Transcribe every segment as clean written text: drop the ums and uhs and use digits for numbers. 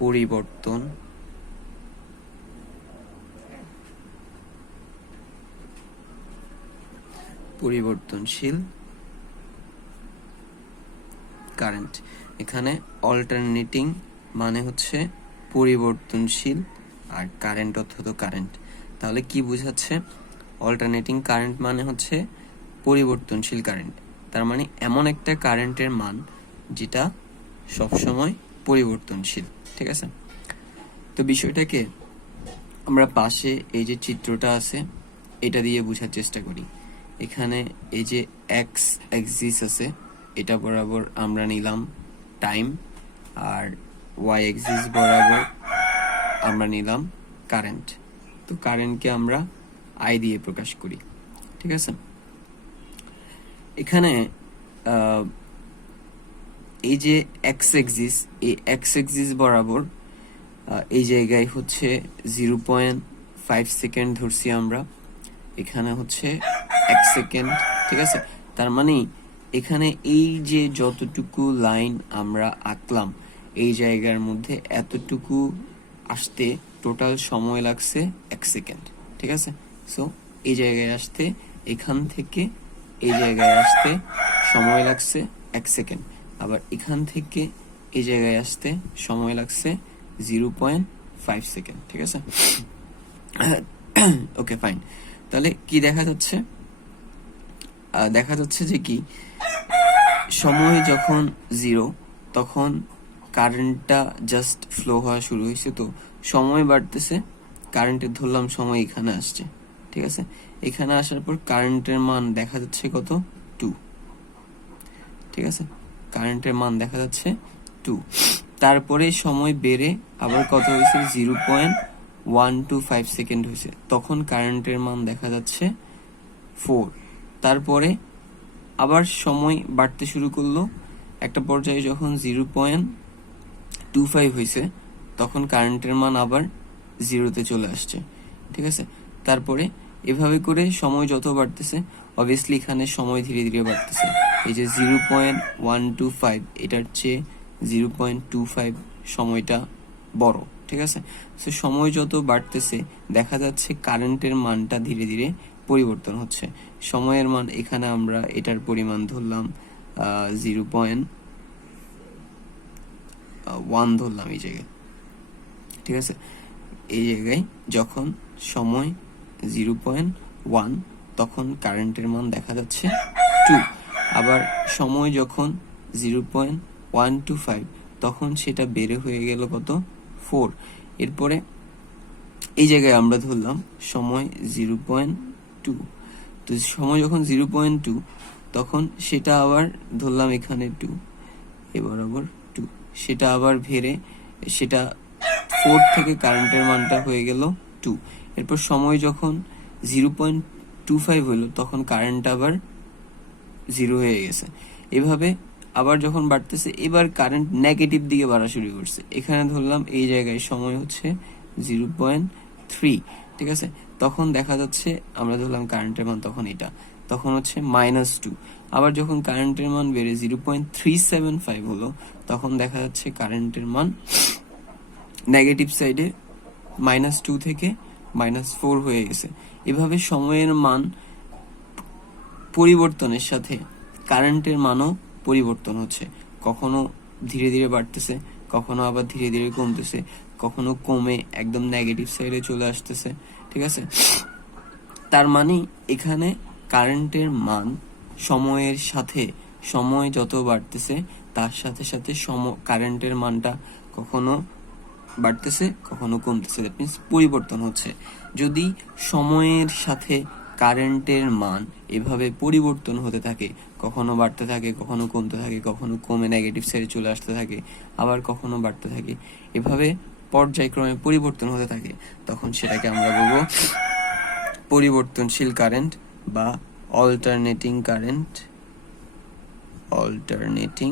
পরিবর্তনশীল কারেন্ট। এখানে অল্টারনেটিং মানে হচ্ছে পরিবর্তনশীল, আর কারেন্ট অর্থ কারেন্ট। তাহলে কি বোঝাচ্ছে? অল্টারনেটিং কারেন্ট মানে হচ্ছে পরিবর্তনশীল কারেন্ট। তার মানে এমন একটা কারেন্টের মান যেটা সবসময় পরিবর্তনশীল। ঠিক আছে, তো বিষয়টাকে আমরা পাশে এই যে চিত্রটা আছে এটা দিয়ে বোঝার চেষ্টা করি। এখানে এই যে এক্স এক্সিস আছে, এটা বরাবর আমরা নিলাম টাইম, আর ওয়াই এক্সিস বরাবর আমরা নিলাম কারেন্ট। তো কারেন্টকে আমরা আই দিয়ে প্রকাশ করি। ঠিক আছে, এখানে এই যে এক্স এক্সিস, এই এক্স এক্সিস বরাবর এই জায়গায় হচ্ছে 0.5 সেকেন্ড ধরছি আমরা, এখানে হচ্ছে 1 সেকেন্ড। ঠিক আছে, তার মানে এখানে এই যে যতটুকু লাইন আমরা আঁকলাম এই জায়গার মধ্যে এতটুকু আসতে টোটাল সময় লাগছে 1 সেকেন্ড। ঠিক আছে, সো এই জায়গায় আসতে, এখান থেকে এই জায়গায় আসতে সময় লাগছে 1 সেকেন্ড। আবার এখান থেকে এই জায়গায় আসতে সময় লাগছে 0.5 সেকেন্ড। ঠিক আছে, ওকে ফাইন। তাহলে কি দেখা যাচ্ছে? দেখা যাচ্ছে যে কি সময় যখন 0 তখন কারেন্টটা জাস্ট ফ্লো হওয়া শুরু হয়েছে, তো সময় বাড়তেছে, কারেন্টের ধরলাম সময় এখানে আসছে। ঠিক আছে, এখানে আসার পর কারেন্টের মান দেখা যাচ্ছে কত? 2। ঠিক আছে, কারেন্টের মান দেখা যাচ্ছে 2। তারপরে সময় বেড়ে আবার কত হয়েছে? 0.125 সেকেন্ড হয়েছে, তখন কারেন্টের মান দেখা যাচ্ছে 4। তারপরে আবার সময় বাড়তে শুরু করলো, একটা পর্যায়ে যখন 0.25 হয়েছে তখন কারেন্টের মান আবার 0-তে চলে আসছে। ঠিক আছে, তারপরে এভাবে করে সময় যত বাড়তেছে, অবভিয়াসলি এখানে সময় ধীরে ধীরে বাড়তেছে। এই যে 0.125, এটার চেয়ে 0.25 সময়টা বড়। ঠিক আছে, তো সময় যত বাড়তেছে দেখা যাচ্ছে কারেন্টের মানটা ধীরে ধীরে পরিবর্তন হচ্ছে। সময়ের মান এখানে আমরা এটার পরিমাণ ধরলাম 0.1 ধরলাম এই জায়গায়। ঠিক আছে, এই জায়গায় যখন সময় 0.1 তখন কারেন্টের মান দেখা যাচ্ছে 2। আবার সময় যখন 0.125 তখন সেটা বেড়ে হয়ে গেল কত? 4। এরপরে এই জায়গায় আমরা ধরলাম সময় 0.2, তো সময় যখন 0.2 তখন সেটা আবার ধরলাম এখানে 2, এবার আবার 2, সেটা আবার বেড়ে সেটা 4 থেকে কারেন্টের মানটা হয়ে গেল 2। এরপর সময় যখন 0.25 হলো তখন কারেন্ট আবার 0 হয়ে গেছে। এভাবে আবার যখন বাড়তেছে, এবার কারেন্ট নেগেটিভ দিকে বাড়া শুরু করছে। এখানে ধরলাম এই জায়গায় সময় হচ্ছে 0.3। ঠিক আছে, তখন দেখা যাচ্ছে আমরা ধরলাম কারেন্টের মান তখন এটা, তখন হচ্ছে -2। আবার যখন কারেন্টের মান বেড়ে 0.375 হলো তখন দেখা যাচ্ছে কারেন্টের মান নেগেটিভ সাইডে -2 থেকে -4 হয়ে গেছে। এভাবে সময়ের মান পরিবর্তনের সাথে কারেন্টের মানও পরিবর্তন হচ্ছে, কখনো ধীরে ধীরে বাড়তেছে, কখনো আবার ধীরে ধীরে কমতেছে, কখনো কমে একদম নেগেটিভ সাইডে চলে আসতেছে। ঠিক আছে, তার মানে এখানে কারেন্টের মান সময়ের সাথে, সময় যত বাড়তেছে তার সাথে সাথে কারেন্টের মানটা কখনো বাড়তেছে কখনো কমতেছে, দ্যাট মিন্স পরিবর্তন হচ্ছে। যদি সময়ের সাথে কারেন্টের মান এভাবে পরিবর্তন হতে থাকে, কখনো বাড়তে থাকে কখনো কমতে থাকে, কখনো কমে নেগেটিভ সাইডে চলে আসতে থাকে, আবার কখনো বাড়তে থাকে, এভাবে পর্যায়ক্রমে পরিবর্তন হতে থাকে, তখন সেটাকে আমরা বলবো পরিবর্তনশীল কারেন্ট বা অল্টারনেটিং কারেন্ট। অল্টারনেটিং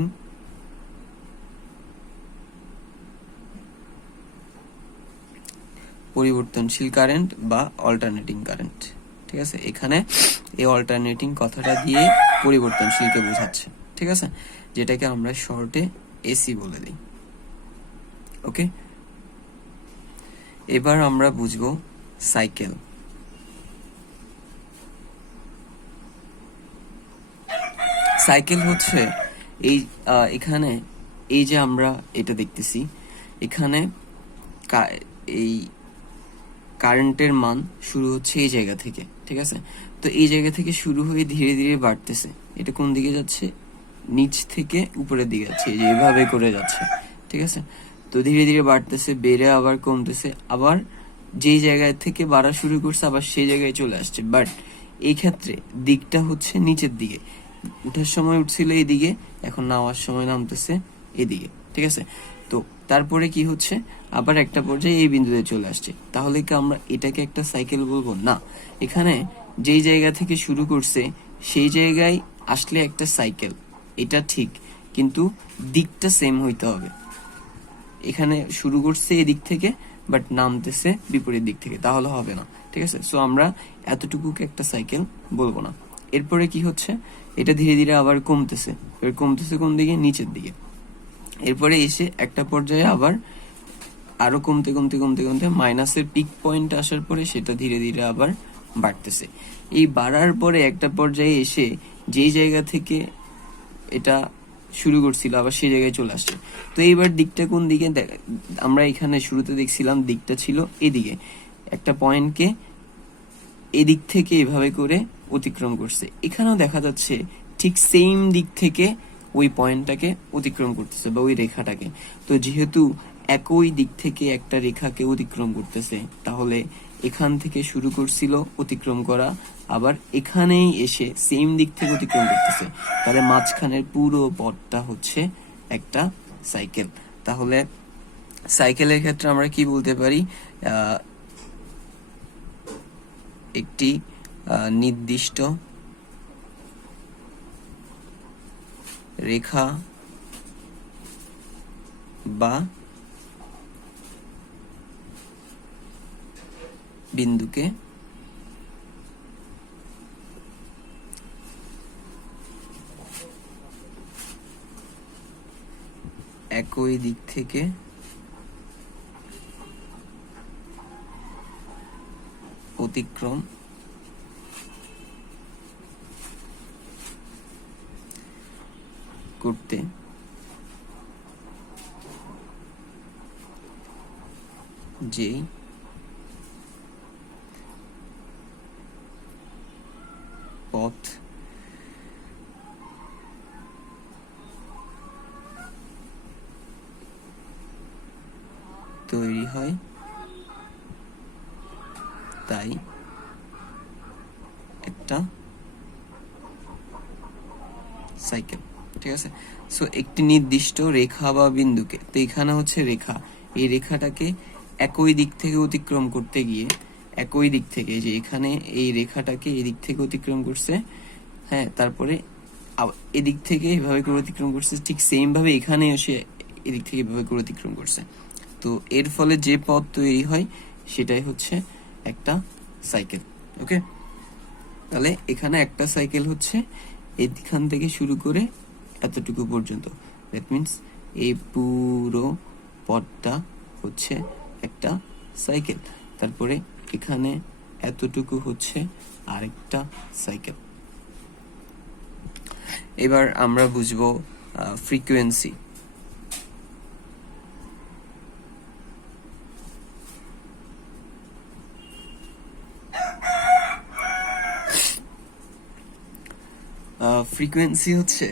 পরিবর্তনশীল কারেন্ট বা অল্টারনেটিং কারেন্ট। ঠিক আছে, এখানে এই অল্টারনেটিং কথাটা দিয়ে পরিবর্তনশীলকে বোঝাচ্ছে। ঠিক আছে, যেটাকে আমরা শর্টে এসি বলে দিই। ওকে, এবার আমরা বুঝবো সাইকেল। সাইকেল হচ্ছে এই এখানে এই যে আমরা এটা দেখতেছি, এখানে এই কারেন্টের মান শুরু হচ্ছে এই জায়গা থেকে, ঠিক আছে? তো এই জায়গা থেকে শুরু হয়ে ধীরে ধীরে বাড়তেছে। এটা কোন দিকে যাচ্ছে? নিচ থেকে উপরের দিকে যাচ্ছে, এই যে এইভাবে করে যাচ্ছে, ঠিক আছে? তো ধীরে ধীরে বাড়তেছে, বেড়ে আবার কমতেছে, আবার যেই জায়গায় থেকে বাড়া শুরু করছে আবার সেই জায়গায় চলে আসছে। বাট এই ক্ষেত্রে দিকটা হচ্ছে নিচের দিকে। উঠার সময় উঠছিল এইদিকে, এখন নামার সময় নামতেছে এদিকে, ঠিক আছে? তো তারপরে কি হচ্ছে, আবার একটা পর্যায়ে এই বিন্দুতে চলে আসছে। তাহলে কি আমরা এটাকে একটা সাইকেল বলবো? না। এখানে যেই জায়গা থেকে শুরু করছে সেই জায়গায় আসলে একটা সাইকেল, এটা ঠিক, কিন্তু দিকটা সেম হইতে হবে। এখানে শুরু করছে এদিক থেকে বাট নামতেছে বিপরীত দিক থেকে, তাহলে হবে না, ঠিক আছে? সো আমরা এতটুকুকে একটা সাইকেল বলবো না। এরপরে কি হচ্ছে, এটা ধীরে ধীরে আবার কমতেছে, এবার কমতেছে কোন দিকে? নিচের দিকে। এরপরে এসে একটা পর্যায়ে আবার আরো কমতে কমতে কমতে কমতে মাইনাসের পিক পয়েন্ট আসার পরে সেটা ধীরে ধীরে আবার বাড়তেছে। এই বাড়ার পরে একটা পর্যায়ে এসে যেই জায়গা থেকে এটা শুরু করছিল আবার সেই জায়গায় চলে আসছে। তো এইবার দিকটা কোন দিকে? আমরা এখানে শুরুতে দেখছিলাম দিকটা ছিল এদিকে, একটা পয়েন্টকে এদিক থেকে এভাবে করে অতিক্রম করছে। এখানেও দেখা যাচ্ছে ঠিক সেম দিক থেকে ওই পয়েন্টটাকে অতিক্রম করতেছে বা ওই রেখাটাকে। তো যেহেতু একই দিক থেকে একটা রেখাকে অতিক্রম করতেছে, তাহলে এখান থেকে শুরু করছিল অতিক্রম করা, আবার এখানেই এসে সেম দিক থেকে অতিক্রম করতেছে, তাহলে মাঝখানের পুরো পথটা হচ্ছে একটা সাইকেল। তাহলে সাইকেলের ক্ষেত্রে আমরা কি বলতে পারি? একটি নির্দিষ্ট রেখা বা বিন্দুকে একই দিক থেকে অতিক্রম করতে যে পথ তৈরি হয় তাই একটা সাইকেল, ঠিক আছে? সো একটি নির্দিষ্ট রেখা বা বিন্দুকে, তো এখানে হচ্ছে রেখা, এই রেখাটাকে একই দিক থেকে অতিক্রম করতে গিয়ে, একই দিক থেকে, যে এখানে এই রেখাটাকে এই দিক থেকে অতিক্রম করছে, হ্যাঁ, তারপরে এদিক থেকে এভাবে করে অতিক্রম করছে, ঠিক সেম ভাবে এখানে এসে এদিক থেকে এভাবে করে অতিক্রম করছে। তো এর ফলে যে পথ তৈরি হয় সেটাই হচ্ছে একটা সাইকেল। ওকে, তাহলে এখানে একটা সাইকেল হচ্ছে এখান থেকে শুরু করে এতটুকু পর্যন্ত, দ্যাট মিনস এই পুরো পথটা হচ্ছে একটা সাইকেল। তারপরে এখানে এতটুকু হচ্ছে আরেকটা সাইকেল। এবার আমরা বুঝবো ফ্রিকোয়েন্সি। ফ্রিকোয়েন্সি হচ্ছে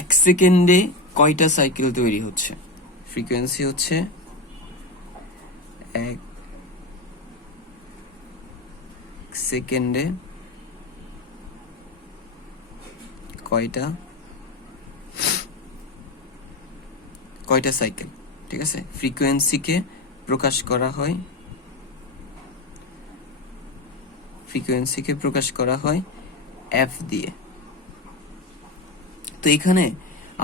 এক সেকেন্ডে কয়টা সাইকেল তৈরি হচ্ছে। ফ্রিকোয়েন্সি হচ্ছে এক সেকেন্ডে কয়টা সাইকেল, ঠিক আছে? ফ্রিকোয়েন্সিকে প্রকাশ করা হয় এফ দিয়ে। তো এখানে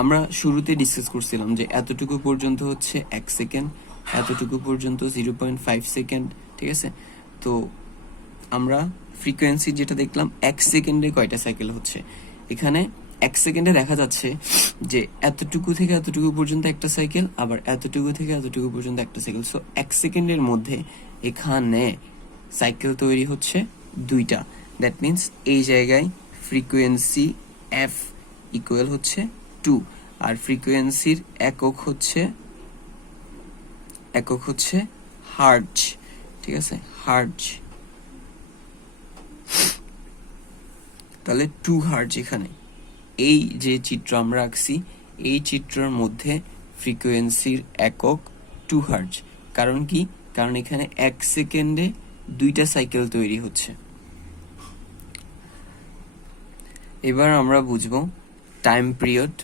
আমরা শুরুতে ডিসকাস করছিলাম যে এতটুকু পর্যন্ত হচ্ছে 1 সেকেন্ড, এতটুকু পর্যন্ত 0.5 সেকেন্ড, ঠিক আছে? তো আমরা ফ্রিকোয়েন্সি যেটা দেখলাম 1 সেকেন্ডে কয়টা সাইকেল হচ্ছে, এখানে এক সেকেন্ডে দেখা যাচ্ছে যে এতটুকু থেকে এতটুকু পর্যন্ত একটা সাইকেল, আবার এতটুকু থেকে এতটুকু পর্যন্ত একটা সাইকেল। সো এক সেকেন্ডের মধ্যে এখানে সাইকেল তৈরি হচ্ছে দুইটা। দ্যাট মিনস এই জায়গায় ফ্রিকোয়েন্সি এফ ইকুয়াল হচ্ছে 2, আর ফ্রিকোয়েন্সির একক হচ্ছে হার্জ। ঠিক আছে, হার্জ। তাহলে 2 হার্জ। এখানে এই যে চিত্র আমরা আঁকছি, এই চিত্রের মধ্যে ফ্রিকোয়েন্সির একক 2 হার্জ। কারণ কি? কারণ এখানে এক সেকেন্ডে দুইটা সাইকেল তৈরি হচ্ছে। এবার আমরা বুঝবো টাইম পিরিয়ড।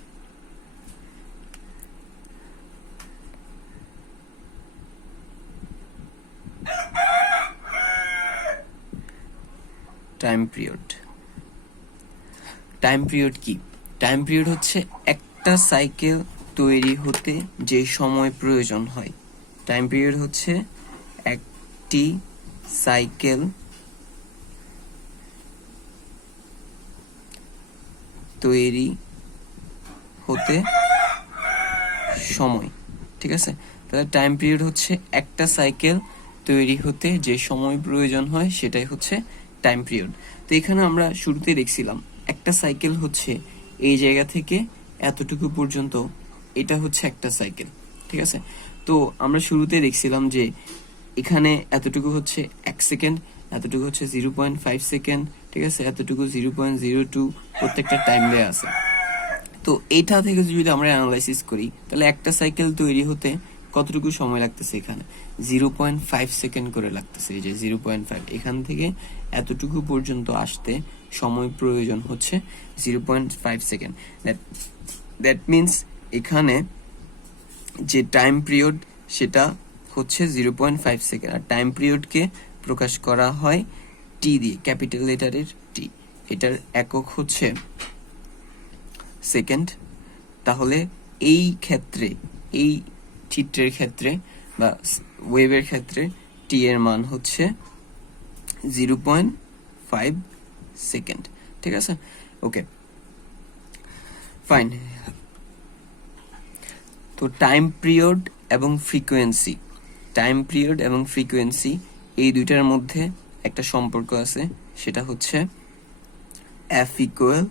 টাইম পিরিয়ড কি? টাইম পিরিয়ড হচ্ছে একটা সাইকেল তৈরি হতে যে সময় প্রয়োজন হয়। টাইম পিরিয়ড হচ্ছে একটি সাইকেল তৈরি হতে সময়। ঠিক আছে, তাহলে টাইম পিরিয়ড হচ্ছে একটা সাইকেল তৈরি হতে যে সময় প্রয়োজন হয়, সেটাই হচ্ছে টাইম পিরিয়ড। তো এখানে আমরা শুরুতে দেখছিলাম একটা সাইকেল হচ্ছে এই জায়গা থেকে এতটুকু পর্যন্ত, এটা হচ্ছে একটা সাইকেল। ঠিক আছে, তো আমরা শুরুতে দেখছিলাম যে এখানে এতটুকু হচ্ছে 1 সেকেন্ড, এতটুকু হচ্ছে 0.5 সেকেন্ড। ঠিক আছে, এতটুকু 0.02, প্রত্যেকটা টাইম দেয়া আছে। তো এটা থেকে যদি আমরা অ্যানালাইসিস করি, তাহলে একটা সাইকেল তৈরি হতে কতটুকু সময় লাগতেছে? এখানে 0.5 সেকেন্ড করে লাগতেছে। এই যে 0.5, এখান থেকে এতটুকু পর্যন্ত আসতে সময় প্রয়োজন হচ্ছে 0.5 সেকেন্ড। দ্যাট মিনস এখানে যে টাইম পিরিয়ড সেটা হচ্ছে 0.5 সেকেন্ড। আর টাইম পিরিয়ডকে প্রকাশ করা হয় টি দিয়ে, ক্যাপিটাল লেটারের টি। এটার একক হচ্ছে সেকেন্ড। তাহলে এই ক্ষেত্রে, এই চিত্রের ক্ষেত্রে বা ওয়েভের ক্ষেত্রে টি এর মান হচ্ছে 0.5 সেকেন্ড। ঠিক আছে, ওকে, ফাইন। তো টাইম পিরিয়ড এবং ফ্রিকোয়েন্সি, এই দুইটার মধ্যে একটা সম্পর্ক আছে, সেটা হচ্ছে F equal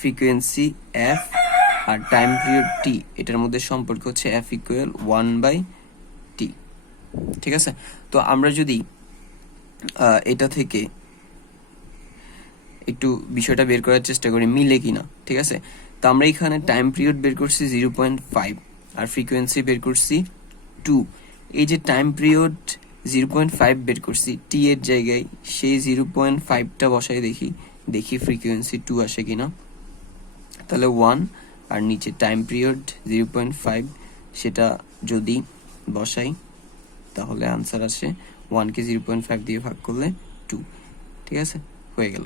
frequency F R time period টি, এটার মধ্যে সম্পর্ক হচ্ছে এফ ইকুয়াল 1/t। ঠিক আছে, তো আমরা যদি এটা থেকে একটু বিষয়টা বের করার চেষ্টা করি মিলে কিনা। ঠিক আছে, তো আমরা এখানে টাইম পিরিয়ড বের করছি 0.5 আর ফ্রিকোয়েন্সি বের করছি 2। এই যে টাইম পিরিয়ড 0.5 বের করছি টি এর জায়গায়, সেই 0.5টা বসাই দেখি ফ্রিকোয়েন্সি 2 আসে কিনা। তাহলে 1, আর নিচে টাইম পিরিয়ড 0.5, সেটা যদি বসাই তাহলে আনসার আসে 1 কে 0.5 দিয়ে ভাগ করলে 2। ঠিক আছে, হয়ে গেল।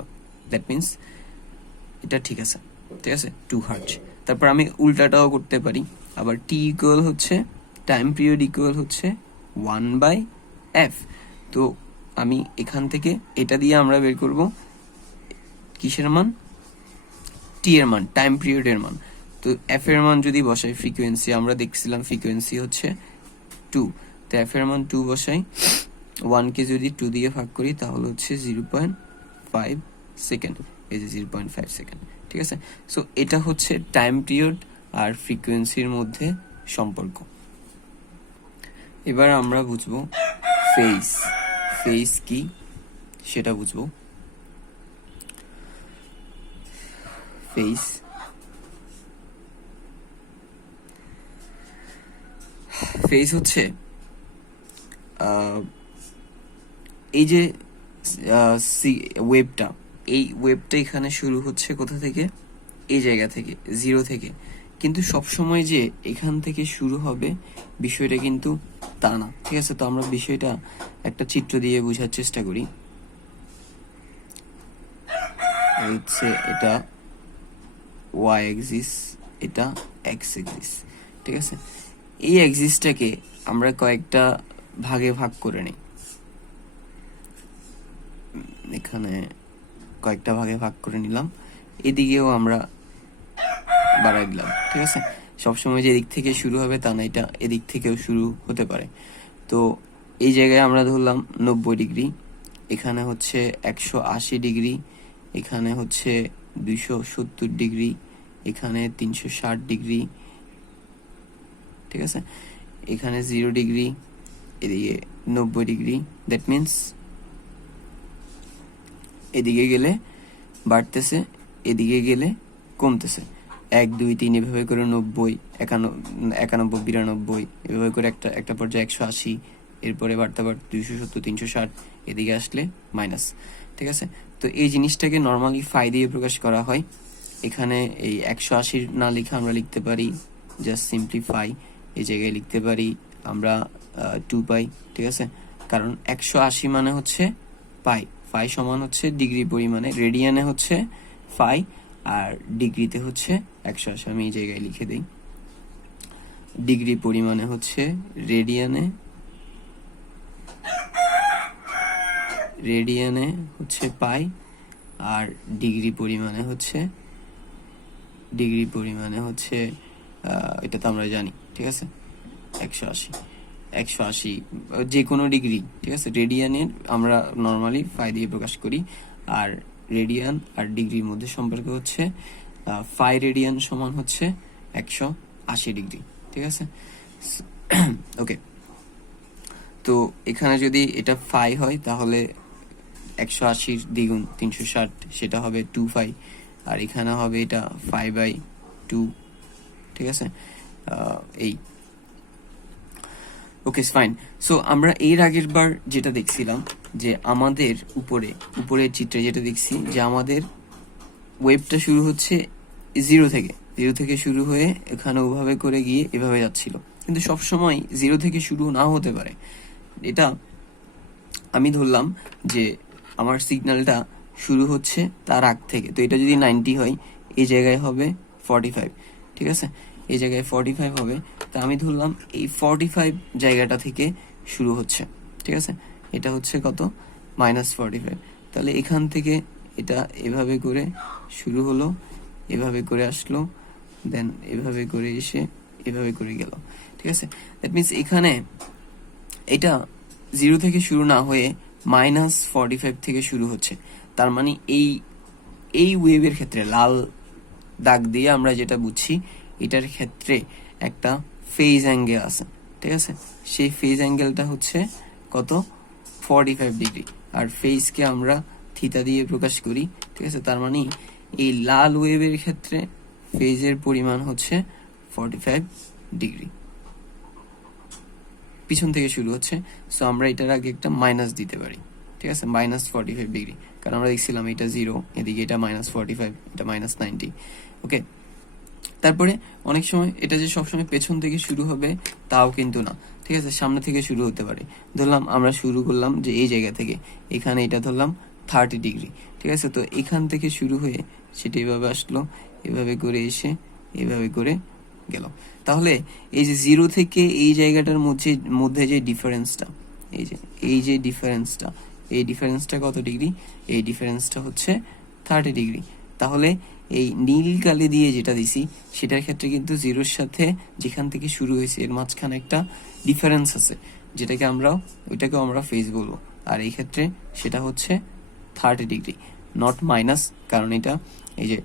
দ্যাট মিনস এটা ঠিক আছে। ঠিক আছে, 2 হার্জ। তারপর আমি উল্টাটাও করতে পারি, আবার টি ইকুয়াল হচ্ছে টাইম পিরিয়ড ইকুয়াল হচ্ছে 1/f। তো আমি এখান থেকে এটা দিয়ে আমরা বের করব কিসের মান? টি এর মান, টাইম পিরিয়ডের মান। তো এফ এর মান যদি বসাই, ফ্রিকোয়েন্সি আমরা দেখছিলাম ফ্রিকোয়েন্সি হচ্ছে 2, তো এফ এর মান 2 বসাই, 1 কে যদি 2 দিয়ে ভাগ করি তাহলে হচ্ছে 0.5 সেকেন্ড। এই যে 0.5 সেকেন্ড। ঠিক আছে, সো এটা হচ্ছে টাইম পিরিয়ড আর ফ্রিকোয়েন্সির মধ্যে সম্পর্ক। এবার আমরা বুঝবো ফেজ কি সেটা বুঝবো। ফেজ হচ্ছে এই যে ওয়েভটা, এই ওয়েভটা এখানে শুরু হচ্ছে কোথা থেকে? এই জায়গা থেকে, 0 থেকে। কিন্তু সবসময় যে এখান থেকে শুরু হবে বিষয়টা কিন্তু তা না। ঠিক আছে, তো আমরা বিষয়টা একটা চিত্র দিয়ে বোঝার চেষ্টা করি। হচ্ছে এটা ওয়াই এক্সিস, এটা এক্স এক্সিস। ঠিক আছে, এই এক্সিসটাকে আমরা কয়েকটা ভাগে ভাগ করে নিই। এখানে কয়েকটা ভাগে ভাগ করে নিলাম, এদিকেও আমরা বাড়াই দিলাম। ঠিক আছে, সবসময় যে এদিক থেকে শুরু হবে তা না, এটা এদিক থেকেও শুরু হতে পারে। তো এই জায়গায় আমরা ধরলাম 90 ডিগ্রি, এখানে হচ্ছে 180 ডিগ্রি, এখানে হচ্ছে 270 ডিগ্রি, এখানে 360 ডিগ্রি। ঠিক আছে, এখানে 0 ডিগ্রি, এদিকে 90 ডিগ্রি। দ্যাট মিনস এদিকে গেলে বাড়তেছে, এদিকে গেলে কমতেছে। 1 2 3 এভাবে করে 90, 91, 92, এভাবে করে একটা পর্যায়ে 180, এরপরে বাড়তে বাড়তে 270, 360, এদিকে আসলে মাইনাস। ঠিক আছে, তো এই জিনিসটাকে নর্মালি ফাই দিয়ে প্রকাশ করা হয়। এখানে এই 180 না লিখে আমরা লিখতে পারি জাস্ট সিম্পলিফাই, এই জায়গায় লিখতে পারি আমরা 2 পাই। ঠিক আছে, কারণ 180 মানে হচ্ছে পাই, ফাই সমান হচ্ছে ডিগ্রি পরিমাণে, রেডিয়ানে হচ্ছে ফাই আর ডিগ্রিতে হচ্ছে 180। আমি এই জায়গায় লিখে দিই, ডিগ্রি পরিমাণে হচ্ছে রেডিয়ানে হচ্ছে পাই, আর ডিগ্রি পরিমাণে হচ্ছে এটা তো আমরা জানি। ঠিক আছে, 180 যে কোনো ডিগ্রি। ঠিক আছে, রেডিয়ানের আমরা নর্মালি ফাই দিয়ে প্রকাশ করি, আর রেডিয়ান আর ডিগ্রির মধ্যে সম্পর্ক হচ্ছে ফাই রেডিয়ান সমান হচ্ছে 180 ডিগ্রি। ঠিক আছে, ওকে। তো এখানে যদি এটা ফাই হয় তাহলে 180 দ্বিগুণ 360, সেটা হবে 2 ফাই, আর এখানে হবে এটা 5/2। ঠিক আছে, এই ওকে ফাইন। সো আমরা এর আগের বার যেটা দেখছিলাম যে আমাদের উপরের চিত্রে যেটা দেখছি যে আমাদের ওয়েভটা শুরু হচ্ছে 0 থেকে শুরু হয়ে এখানে ওভাবে করে গিয়ে এভাবে যাচ্ছিল, কিন্তু সবসময় 0 থেকে শুরু নাও হতে পারে। এটা আমি ধরলাম যে আমার সিগন্যালটা শুরু হচ্ছে তার আগ থেকে, তো এটা যদি 90 হয় এই জায়গায় হবে 45। ঠিক আছে, এই জায়গায় 45 হবে, তা আমি ধরলাম এই 45 জায়গাটা থেকে শুরু হচ্ছে। ঠিক আছে, এটা হচ্ছে কত, -45। তাহলে এখান থেকে এটা এভাবে করে শুরু হলো, এভাবে করে আসলো, দেন এভাবে করে এসে এভাবে করে গেল। ঠিক আছে, দ্যাট মিনস এখানে এটা 0 থেকে শুরু না হয়ে -45 থেকে শুরু হচ্ছে। তার মানে এই ওয়েভের ক্ষেত্রে লাল দাগ দিয়ে আমরা যেটা বুঝছি, এটার ক্ষেত্রে একটা ফেজ অ্যাঙ্গেল আছে। ঠিক আছে, সেই ফেজ অ্যাঙ্গেলটা হচ্ছে কত, 45 ডিগ্রি, আর ফেজকে আমরা থিতা দিয়ে প্রকাশ করি। ঠিক আছে, তার মানে এই লাল ওয়েভের ক্ষেত্রে ফেজের পরিমাণ হচ্ছে 45 ডিগ্রি, পিছন থেকে শুরু হচ্ছে। সো আমরা এটার আগে একটা মাইনাস দিতে পারি। ঠিক আছে, -45 ডিগ্রি, কারণ আমরা দেখছিলাম এটা 0, এদিকে এটা -45, এটা -90। ওকে, তারপরে অনেক সময় এটা যে সবসময় পেছন থেকে শুরু হবে তাও কিন্তু না। ঠিক আছে, সামনে থেকে শুরু হতে পারে। ধরলাম আমরা শুরু করলাম যে এই জায়গা থেকে, এখানে এটা ধরলাম 30 ডিগ্রি। ঠিক আছে, তো এখান থেকে শুরু হয়ে সেটা এভাবে আসলো, এভাবে করে এসে এভাবে করে গেল। তাহলে এই যে 0 থেকে এই জায়গাটার মধ্যে যে ডিফারেন্সটা, এই ডিফারেন্সটা কত ডিগ্রি, এই ডিফারেন্সটা হচ্ছে 30 ডিগ্রি। তাহলে এই নীল কালি দিয়ে যেটা দিছি সেটার ক্ষেত্রে কিন্তু 0-র সাথে যেখান থেকে শুরু হয়েছে এর মাঝখানে একটা ডিফারেন্স আছে, ওইটাকেও আমরা ফেজ বলবো, আর এই ক্ষেত্রে সেটা হচ্ছে 30 ডিগ্রি, নট মাইনাস, কারণ এটা এই যে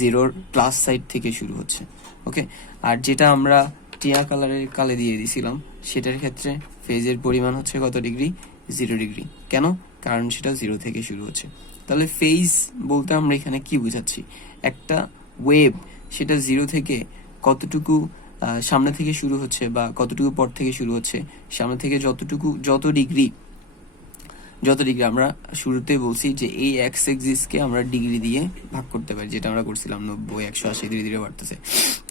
0-র প্লাস সাইড থেকে শুরু হচ্ছে। ওকে, আর যেটা আমরা টিয়া কালারের কালে দিয়ে দিছিলাম সেটার ক্ষেত্রে ফেজের পরিমাণ হচ্ছে কত ডিগ্রি, 0 ডিগ্রি। কেন, কারণ সেটা 0 থেকে শুরু হচ্ছে। তাহলে ফেজ বলতে আমরা এখানে কি বুঝাচ্ছি, একটা ওয়েভ সেটা 0 থেকে কতটুকু সামনে থেকে শুরু হচ্ছে বা কতটুকু পর থেকে শুরু হচ্ছে, সামনে থেকে যত ডিগ্রি আমরা শুরুতে বলছি যে এই এক্স এক্সিসকে আমরা ডিগ্রি দিয়ে ভাগ করতে পারি, যেটা আমরা করছিলাম 90, 180 ধীরে ধীরে বাড়তেছে।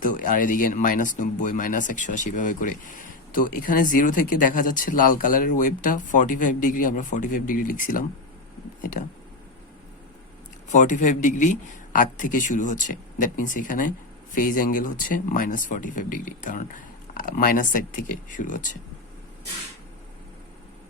তো আর এদিকে -90, -180 ভাবে করে। তো এখানে 0 থেকে দেখা যাচ্ছে লাল কালারের ওয়েভটা 45 ডিগ্রি, আমরা 45 ডিগ্রি লিখছিলাম, এটা 45 ডিগ্রি আগ থেকে শুরু হচ্ছে। দ্যাট মিনস এখানে ফেজ অ্যাঙ্গেল হচ্ছে -45 ডিগ্রি, কারণ মাইনাস সাইড থেকে শুরু হচ্ছে।